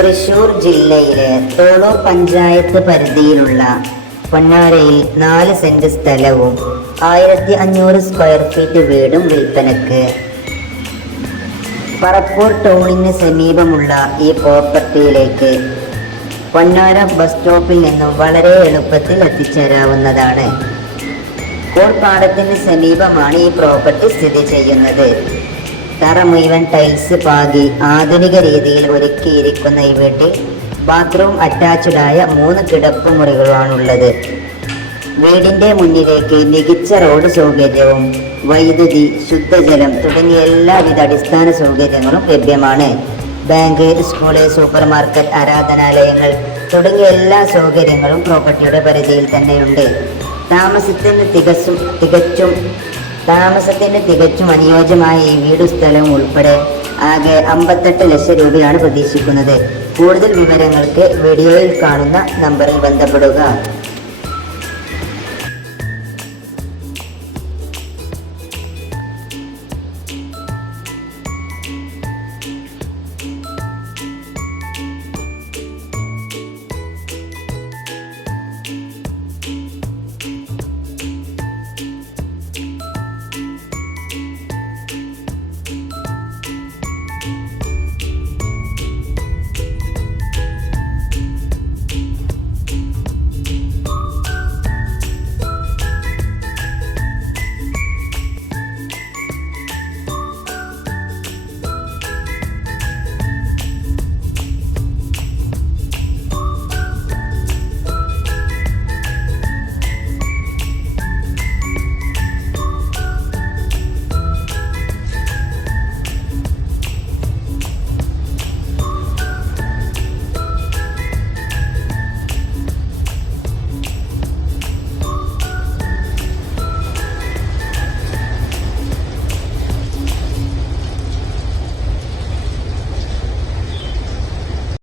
തൃശൂർ ജില്ലയിലെ തോളൂർ പഞ്ചായത്ത് പരിധിയിലുള്ള പൊന്നാരയിൽ 4 സെന്റ് സ്ഥലവും 1500 സ്ക്വയർ ഫീറ്റ് വീടും വിൽപ്പനക്ക്. പറപ്പൂർ ടൗണിന് സമീപമുള്ള ഈ പ്രോപ്പർട്ടിയിലേക്ക് പൊന്നാര ബസ് സ്റ്റോപ്പിൽ നിന്നും വളരെ എളുപ്പത്തിൽ എത്തിച്ചേരാവുന്നതാണ്. കോൾപ്പാടത്തിന് സമീപമാണ് ഈ പ്രോപ്പർട്ടി സ്ഥിതി ചെയ്യുന്നത്. തറ മുഴുവൻ ടൈൽസ് പാകി ആധുനിക രീതിയിൽ ഒരുക്കിയിരിക്കുന്ന ഈ വീട്ടിൽ ബാത്റൂം അറ്റാച്ച്ഡായ 3 കിടപ്പുമുറികളാണുള്ളത്. വീടിന്റെ മുന്നിലേക്ക് മികച്ച റോഡ് സൗകര്യവും വൈദ്യുതി, ശുദ്ധജലം തുടങ്ങിയ എല്ലാവിധ അടിസ്ഥാന സൗകര്യങ്ങളും ലഭ്യമാണ്. ബാങ്ക്, സ്കൂള്, സൂപ്പർ മാർക്കറ്റ്, ആരാധനാലയങ്ങൾ തുടങ്ങിയ എല്ലാ സൗകര്യങ്ങളും പ്രോപ്പർട്ടിയുടെ പരിധിയിൽ തന്നെയുണ്ട്. താമസത്തിന് തികച്ചും അനുയോജ്യമായ ഈ വീടും സ്ഥലവും ഉൾപ്പെടെ ആകെ 58 ലക്ഷം രൂപയാണ് പ്രതീക്ഷിക്കുന്നത്. കൂടുതൽ വിവരങ്ങൾക്ക് വീഡിയോയിൽ കാണുന്ന നമ്പറിൽ ബന്ധപ്പെടുക.